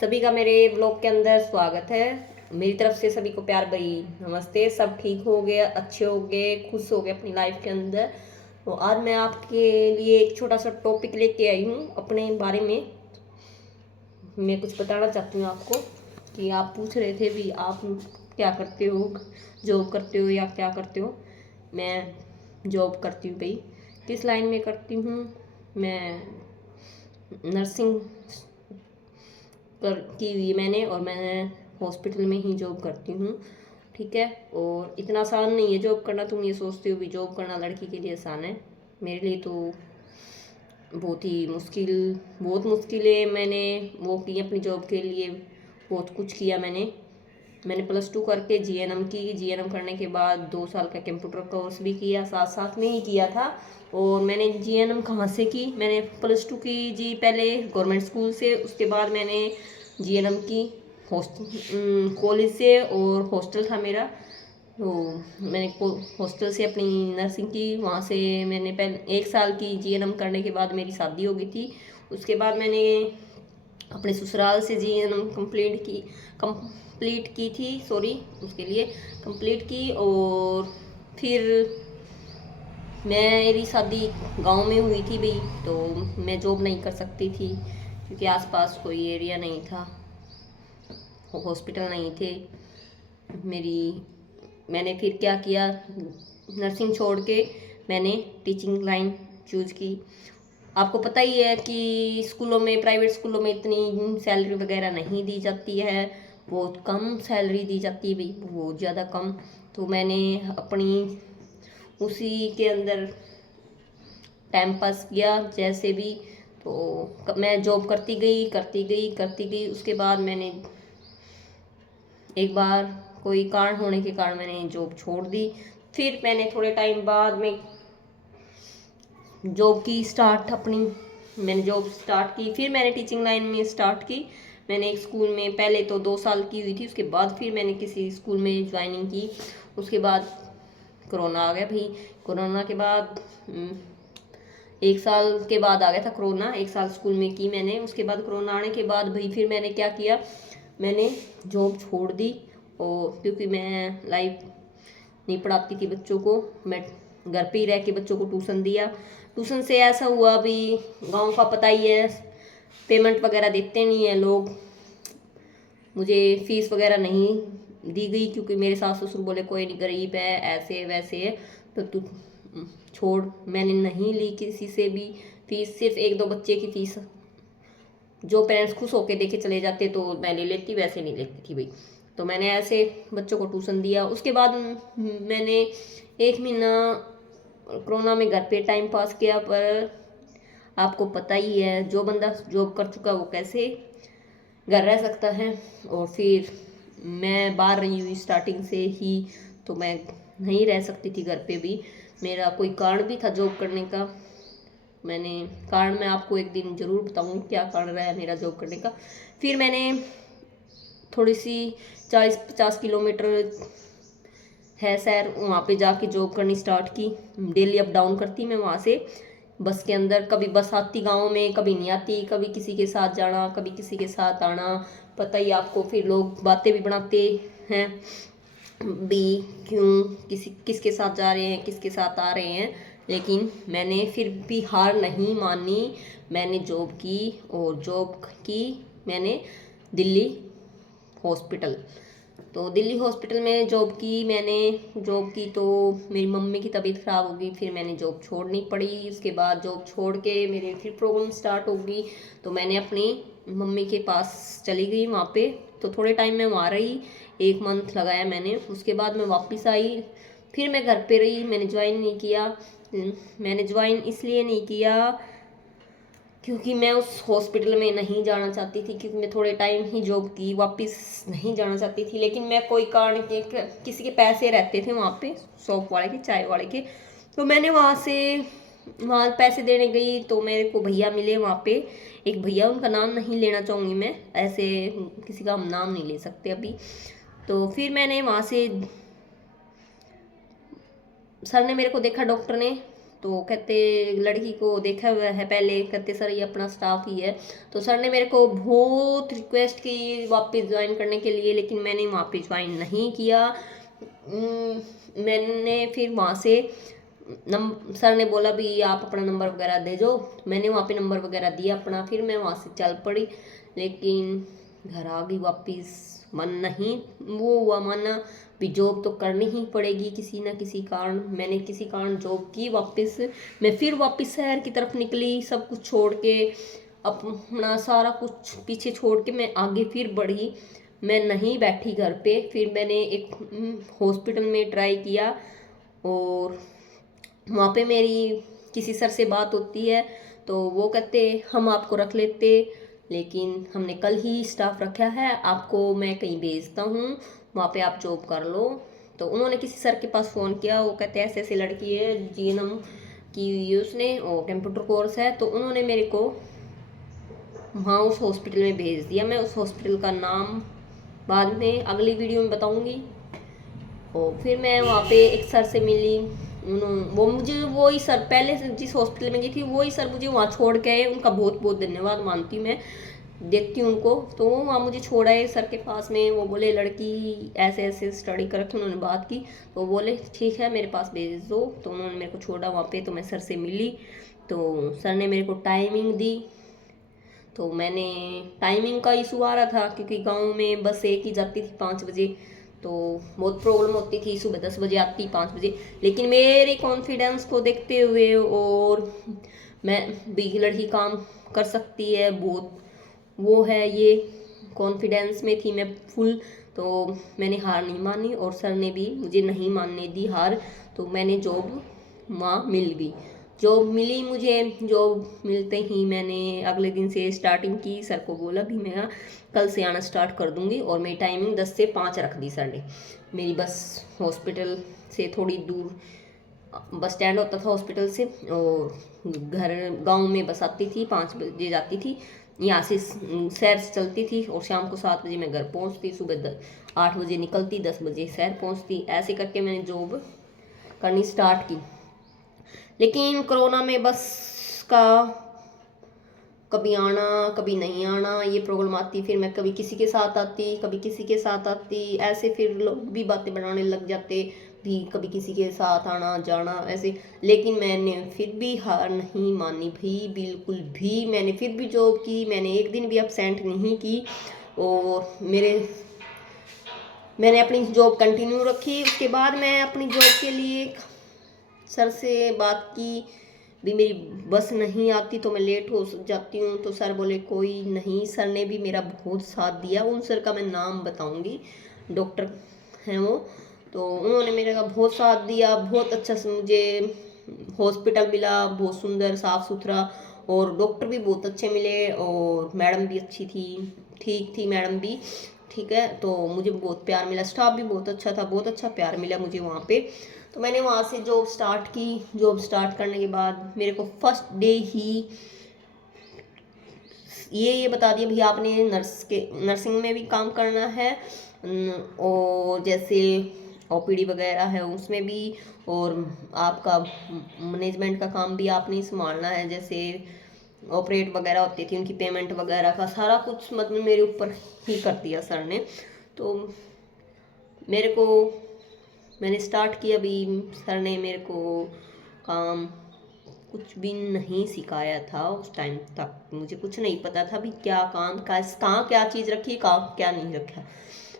सभी का मेरे ब्लॉग के अंदर स्वागत है। मेरी तरफ से सभी को प्यार भरी नमस्ते। सब ठीक हो गए, अच्छे हो गए, खुश हो गए अपनी लाइफ के अंदर। तो आज मैं आपके लिए एक छोटा सा टॉपिक लेके आई हूँ अपने बारे में। मैं कुछ बताना चाहती हूँ आपको कि आप पूछ रहे थे भी आप क्या करते हो, जॉब करते हो या क्या करते हो। मैं जॉब करती हूँ भाई। किस लाइन में करती हूँ? मैं नर्सिंग कर की हुई मैंने, और मैं हॉस्पिटल में ही जॉब करती हूँ। ठीक है। और इतना आसान नहीं है जॉब करना। तुम ये सोचते हो भी जॉब करना लड़की के लिए आसान है, मेरे लिए तो बहुत ही मुश्किल, बहुत मुश्किलें मैंने वो की अपनी जॉब के लिए। बहुत कुछ किया मैंने +2 करके जीएनएम की। जीएनएम करने के बाद 2 साल का कंप्यूटर कोर्स भी किया, साथ साथ में ही किया था। और मैंने जीएनएम कहाँ से की? मैंने +2 की जी पहले गवर्नमेंट स्कूल से, उसके बाद मैंने जीएनएम की हॉस्टल कॉलेज से, और हॉस्टल था मेरा। तो मैंने हॉस्टल से अपनी नर्सिंग की। वहाँ से मैंने पहले 1 साल की जीएनएम करने के बाद मेरी शादी हो गई थी। उसके बाद मैंने अपने ससुराल से जीएनएम कंप्लीट की थी, सॉरी उसके लिए कंप्लीट की। और फिर मेरी शादी गांव में हुई थी भाई, तो मैं जॉब नहीं कर सकती थी क्योंकि आसपास कोई एरिया नहीं था, हॉस्पिटल नहीं थे मेरी। मैंने फिर क्या किया, नर्सिंग छोड़ के मैंने टीचिंग लाइन चूज़ की। आपको पता ही है कि स्कूलों में, प्राइवेट स्कूलों में इतनी सैलरी वगैरह नहीं दी जाती है, बहुत कम सैलरी दी जाती है भाई, बहुत ज़्यादा कम। तो मैंने अपनी उसी के अंदर टाइम पास किया जैसे भी। तो मैं जॉब करती गई करती गई करती गई। उसके बाद मैंने एक बार कोई कारण होने के कारण मैंने जॉब छोड़ दी। फिर मैंने थोड़े टाइम बाद में जॉब की स्टार्ट अपनी, मैंने जॉब स्टार्ट की। फिर मैंने टीचिंग लाइन में स्टार्ट की। मैंने एक स्कूल में पहले तो 2 साल की हुई थी, उसके बाद फिर मैंने किसी स्कूल में ज्वाइनिंग की। उसके बाद कोरोना आ गया भाई। कोरोना के बाद 1 साल के बाद आ गया था कोरोना। 1 साल स्कूल में की मैंने। उसके बाद कोरोना आने के बाद भाई फिर मैंने क्या किया, मैंने जॉब छोड़ दी। और क्योंकि मैं लाइफ नहीं पढ़ाती थी बच्चों को, मैं घर पे ही रह के बच्चों को ट्यूशन दिया। ट्यूशन से ऐसा हुआ भी, गांव का पता ही है, पेमेंट वगैरह देते नहीं है लोग। मुझे फीस वगैरह नहीं दी गई क्योंकि मेरे सास ससुर बोले कोई नहीं, गरीब है, ऐसे वैसे है, तो तू छोड़। मैंने नहीं ली किसी से भी फीस, सिर्फ 1-2 बच्चे की फीस जो पेरेंट्स खुश होके देके चले जाते तो मैं ले लेती, वैसे नहीं लेती थी भाई। तो मैंने ऐसे बच्चों को ट्यूशन दिया। उसके बाद मैंने 1 महीना कोरोना में घर पे टाइम पास किया। पर आपको पता ही है जो बंदा जॉब कर चुका वो कैसे घर रह सकता है। और फिर मैं बाहर रही हुई स्टार्टिंग से ही, तो मैं नहीं रह सकती थी घर पे भी। मेरा कोई कारण भी था जॉब करने का। मैंने कारण मैं आपको एक दिन ज़रूर बताऊंगी क्या कारण रहा है मेरा जॉब करने का। फिर मैंने थोड़ी सी 40-50 किलोमीटर है शहर, वहाँ पे जाके जॉब करनी स्टार्ट की। डेली अप डाउन करती मैं वहाँ से बस के अंदर। कभी बस आती गाँव में, कभी नहीं आती, कभी किसी के साथ जाना, कभी किसी के साथ आना, पता ही आपको। फिर लोग बातें भी बनाते हैं भी, क्यों किसके साथ जा रहे हैं, किसके साथ आ रहे हैं। लेकिन मैंने फिर भी हार नहीं मानी। मैंने जॉब की, और जॉब की मैंने दिल्ली हॉस्पिटल। तो दिल्ली हॉस्पिटल में जॉब की मैंने। जॉब की तो मेरी मम्मी की तबीयत ख़राब हो गई, फिर मैंने जॉब छोड़नी पड़ी। उसके बाद जॉब छोड़ के मेरी फिर प्रॉब्लम स्टार्ट हो गई, तो मैंने अपनी मम्मी के पास चली गई वहाँ पे। तो थोड़े टाइम मैं वहाँ रही, 1 मंथ लगाया मैंने। उसके बाद मैं वापस आई, फिर मैं घर पे रही, मैंने ज्वाइन नहीं किया। मैंने ज्वाइन इसलिए नहीं किया क्योंकि मैं उस हॉस्पिटल में नहीं जाना चाहती थी, क्योंकि मैं थोड़े टाइम ही जॉब की, वापस नहीं जाना चाहती थी। लेकिन मैं कोई कारण के, किसी के पैसे रहते थे वहाँ पे, शॉप वाले के, चाय वाले के, तो मैंने वहाँ पैसे देने गई। तो मेरे को भैया मिले वहाँ पे, एक भैया, उनका नाम नहीं लेना चाहूँगी मैं, ऐसे किसी का हम नाम नहीं ले सकते अभी। तो फिर मैंने वहाँ से, सर ने मेरे को देखा, डॉक्टर ने, तो कहते लड़की को देखा हुआ है पहले, कहते सर ये अपना स्टाफ ही है। तो सर ने मेरे को बहुत रिक्वेस्ट की वापस ज्वाइन करने के लिए, लेकिन मैंने वहाँ पे ज्वाइन नहीं किया। मैंने फिर वहाँ से सर ने बोला भी आप अपना नंबर वगैरह दे दो, मैंने वहाँ पे नंबर वगैरह दिया अपना, फिर मैं वहाँ से चल पड़ी। लेकिन घर आ गई वापस, मन नहीं वो हुआ, माना भी जॉब तो करनी ही पड़ेगी किसी ना किसी कारण। मैंने किसी कारण जॉब की वापस, मैं फिर वापस शहर की तरफ निकली, सब कुछ छोड़ के, अपना सारा कुछ पीछे छोड़ के मैं आगे फिर बढ़ी। मैं नहीं बैठी घर पे, फिर मैंने एक हॉस्पिटल में ट्राई किया, और वहाँ पे मेरी किसी सर से बात होती है, तो वो कहते हम आपको रख लेते, लेकिन हमने कल ही स्टाफ रखा है, आपको मैं कहीं भेजता हूँ, वहाँ पे आप जॉब कर लो। तो उन्होंने किसी सर के पास फ़ोन किया, वो कहते ऐसे ऐसे लड़की है, जीएनएम की हुई है उसने, और कंप्यूटर कोर्स है। तो उन्होंने मेरे को वहाँ उस हॉस्पिटल में भेज दिया। मैं उस हॉस्पिटल का नाम बाद में अगली वीडियो में बताऊँगी। और फिर मैं वहाँ पे एक सर से मिली, वो मुझे वही सर पहले से जिस हॉस्पिटल में गई थी वही सर मुझे वहाँ छोड़ के आए, उनका बहुत बहुत धन्यवाद मानती हूँ मैं, देखती हूँ उनको। तो वो वहाँ मुझे छोड़ा है सर के पास में, वो बोले लड़की ऐसे ऐसे स्टडी कर रखी, उन्होंने बात की, तो बोले ठीक है मेरे पास भेज दो। तो उन्होंने मेरे को छोड़ा वहाँ पे, तो मैं सर से मिली, तो सर ने मेरे को टाइमिंग दी। तो मैंने टाइमिंग का इशू आ रहा था क्योंकि गांव में बस एक ही जाती थी 5 बजे, तो बहुत प्रॉब्लम होती थी, सुबह 10 बजे आती 5 बजे। लेकिन मेरे कॉन्फिडेंस को देखते हुए, और मैं भी लड़की काम कर सकती है बहुत, वो है ये कॉन्फिडेंस में थी मैं फुल। तो मैंने हार नहीं मानी, और सर ने भी मुझे नहीं मानने दी हार। तो मैंने जॉब वहाँ मिल गई, जॉब मिली मुझे। जॉब मिलते ही मैंने अगले दिन से स्टार्टिंग की, सर को बोला भी मैं कल से आना स्टार्ट कर दूंगी, और मेरी टाइमिंग 10 से 5 रख दी सर ने। मेरी बस हॉस्पिटल से थोड़ी दूर बस स्टैंड होता था हॉस्पिटल से, और घर गांव में बस आती थी, 5 बजे जाती थी, यहाँ से शहर से चलती थी, और शाम को 7 बजे मैं घर पहुँचती, सुबह 8 बजे निकलती, 10 बजे शहर पहुँचती। ऐसे करके मैंने जॉब करनी स्टार्ट की। लेकिन कोरोना में बस का कभी आना कभी नहीं आना ये प्रॉब्लम आती, फिर मैं कभी किसी के साथ आती, कभी किसी के साथ आती, ऐसे फिर लोग भी बातें बनाने लग जाते भी, कभी किसी के साथ आना जाना ऐसे। लेकिन मैंने फिर भी हार नहीं मानी भी, बिल्कुल भी। मैंने फिर भी जॉब की, मैंने एक दिन भी अपसेंट नहीं की, और मैंने अपनी जॉब कंटिन्यू रखी। उसके बाद मैं अपनी जॉब के लिए सर से बात की भी, मेरी बस नहीं आती तो मैं लेट हो जाती हूँ। तो सर बोले कोई नहीं, सर ने भी मेरा बहुत साथ दिया। उन सर का मैं नाम बताऊँगी, डॉक्टर हैं वो, तो उन्होंने मेरा बहुत साथ दिया। बहुत अच्छा से मुझे हॉस्पिटल मिला, बहुत सुंदर साफ़ सुथरा, और डॉक्टर भी बहुत अच्छे मिले, और मैडम भी अच्छी थी, ठीक थी मैडम भी, ठीक है। तो मुझे बहुत प्यार मिला, स्टाफ भी बहुत अच्छा था, बहुत अच्छा प्यार मिला मुझे वहाँ पे। तो मैंने वहाँ से जॉब स्टार्ट की। जॉब स्टार्ट करने के बाद मेरे को फर्स्ट डे ही ये बता दिया भैया आपने नर्सिंग में भी काम करना है, और जैसे ओपीडी वगैरह है उसमें भी, और आपका मैनेजमेंट का काम भी आपने ही संभालना है, जैसे ऑपरेट वगैरह होती थी उनकी पेमेंट वगैरह का सारा कुछ मतलब मेरे ऊपर ही कर दिया सर ने। तो मेरे को मैंने स्टार्ट किया भी, सर ने मेरे को काम कुछ भी नहीं सिखाया था उस टाइम तक, मुझे कुछ नहीं पता था भी क्या काम कहाँ क्या चीज़ रखी, कहाँ क्या नहीं रखा।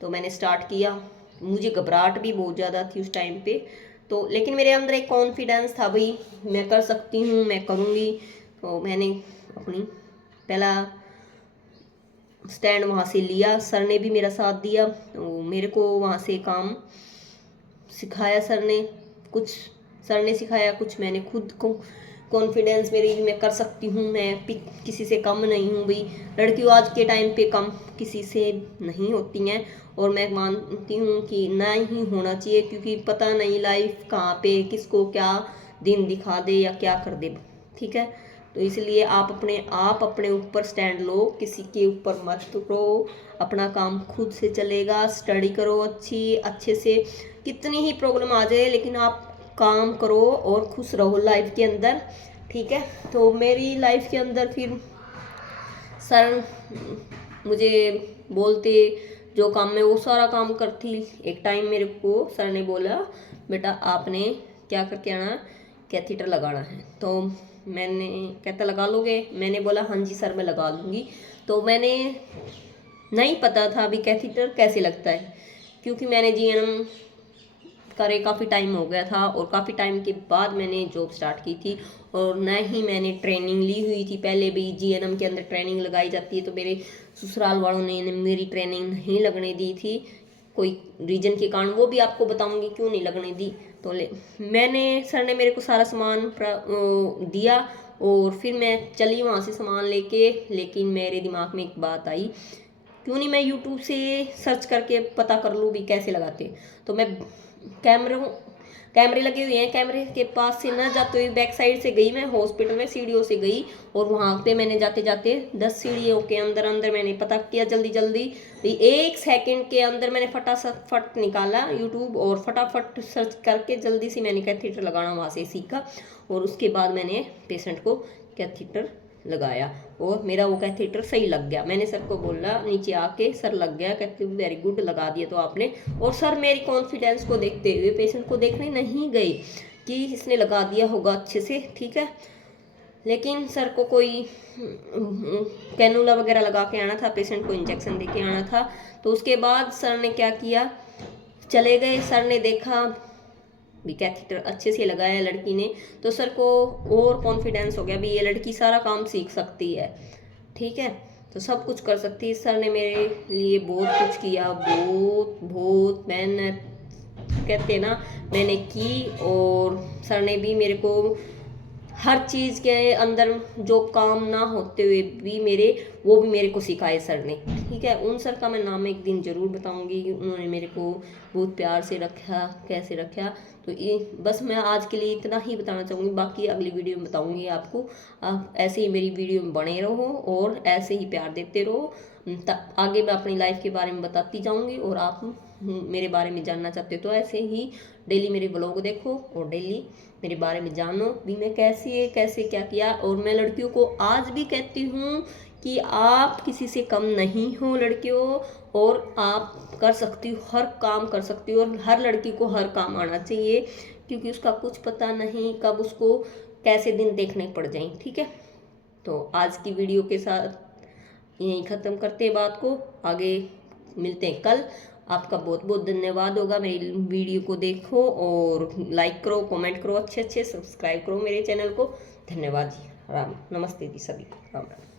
तो मैंने स्टार्ट किया, मुझे घबराहट भी बहुत ज़्यादा थी उस टाइम पे, तो लेकिन मेरे अंदर एक कॉन्फिडेंस था भाई मैं कर सकती हूँ, मैं करूँगी। तो मैंने अपनी पहला स्टैंड वहाँ से लिया, सर ने भी मेरा साथ दिया, तो मेरे को वहाँ से काम सिखाया सर ने, कुछ सर ने सिखाया, कुछ मैंने खुद को कॉन्फिडेंस मेरी भी मैं कर सकती हूँ, मैं किसी से कम नहीं हूँ भाई। लड़कियों आज के टाइम पे कम किसी से नहीं होती हैं, और मैं मानती हूँ कि ना ही होना चाहिए, क्योंकि पता नहीं लाइफ कहाँ पे किसको क्या दिन दिखा दे या क्या कर दे, ठीक है। तो इसलिए आप अपने ऊपर स्टैंड लो, किसी के ऊपर मत रो, अपना काम खुद से चलेगा। स्टडी करो अच्छे से, कितनी ही प्रॉब्लम आ जाए लेकिन आप काम करो और खुश रहो लाइफ के अंदर, ठीक है। तो मेरी लाइफ के अंदर फिर सर मुझे बोलते जो काम मैं वो सारा काम करती। एक टाइम मेरे को सर ने बोला बेटा आपने क्या करके आना, कैथीटर लगाना है। तो मैंने कहता लगा लोगे, मैंने बोला हाँ जी सर मैं लगा लूँगी। तो मैंने नहीं पता था अभी कैथीटर कैसे लगता है, क्योंकि मैंने जीएनएम करे काफ़ी टाइम हो गया था और काफ़ी टाइम के बाद मैंने जॉब स्टार्ट की थी और न ही मैंने ट्रेनिंग ली हुई थी। पहले भी जीएनएम के अंदर ट्रेनिंग लगाई जाती है, तो मेरे ससुराल वालों ने मेरी ट्रेनिंग नहीं लगने दी थी, कोई रीजन के कारण, वो भी आपको बताऊंगी क्यों नहीं लगने दी। तो मैंने सर ने मेरे को सारा सामान दिया और फिर मैं चली वहाँ से सामान लेके। लेकिन मेरे दिमाग में एक बात आई, क्यों नहीं मैं यूट्यूब से सर्च करके पता कर लूँ भी कैसे लगाते। तो मैं कैमरे लगे हुए हैं, कैमरे के पास से ना जाते हुए बैक साइड से गई मैं हॉस्पिटल में, सीढ़ियों से गई और वहाँ पे मैंने जाते जाते 10 सीढ़ियों के अंदर अंदर मैंने पता किया जल्दी जल्दी, 1 सेकंड के अंदर मैंने फटाफट निकाला यूट्यूब और फटाफट सर्च करके जल्दी से मैंने कैथीटर लगाना वहाँ से सीखा और उसके बाद मैंने पेशेंट को कैथीटर लगाया और मेरा वो कैथीटर सही लग गया। मैंने सर को बोला नीचे आके, सर लग गया, कहते वेरी गुड लगा दिया तो आपने। और सर मेरी कॉन्फिडेंस को देखते हुए पेशेंट को देखने नहीं गई कि इसने लगा दिया होगा अच्छे से, ठीक है। लेकिन सर को कोई कैनुला वगैरह लगा के आना था, पेशेंट को इंजेक्शन दे के आना था। तो उसके बाद सर ने क्या किया, चले गए। सर ने देखा भी कैथीटर अच्छे से लगाया लड़की ने, तो सर को और कॉन्फिडेंस हो गया भी ये लड़की सारा काम सीख सकती है, ठीक है, तो सब कुछ कर सकती है। सर ने मेरे लिए बहुत कुछ किया, बहुत बहुत मेहनत कहते ना मैंने की। और सर ने भी मेरे को हर चीज़ के अंदर जो काम ना होते हुए भी वो भी मेरे को सिखाए सर ने, ठीक है। उन सर का मैं नाम एक दिन ज़रूर बताऊंगी, उन्होंने मेरे को बहुत प्यार से रखा, कैसे रखा। तो ये बस मैं आज के लिए इतना ही बताना चाहूँगी, बाकी अगली वीडियो में बताऊँगी आपको। आप ऐसे ही मेरी वीडियो में बने रहो और ऐसे ही प्यार देते रहो। आगे मैं अपनी लाइफ के बारे में बताती जाऊँगी और आप मेरे बारे में जानना चाहते हो तो ऐसे ही डेली मेरे ब्लॉग देखो और डेली मेरे बारे में जानो भी मैं कैसे क्या किया। और मैं लड़कियों को आज भी कहती हूँ कि आप किसी से कम नहीं हो लड़कियों, और आप कर सकती हो, हर काम कर सकती हो। और हर लड़की को हर काम आना चाहिए, क्योंकि उसका कुछ पता नहीं कब उसको कैसे दिन देखने पड़ जाए, ठीक है। तो आज की वीडियो के साथ यहीं ख़त्म करते हैं बात को, आगे मिलते हैं कल। आपका बहुत बहुत धन्यवाद होगा, मेरी वीडियो को देखो और लाइक करो, कमेंट करो, अच्छे अच्छे सब्सक्राइब करो मेरे चैनल को। धन्यवाद जी, राम नमस्ते जी सभी, राम राम।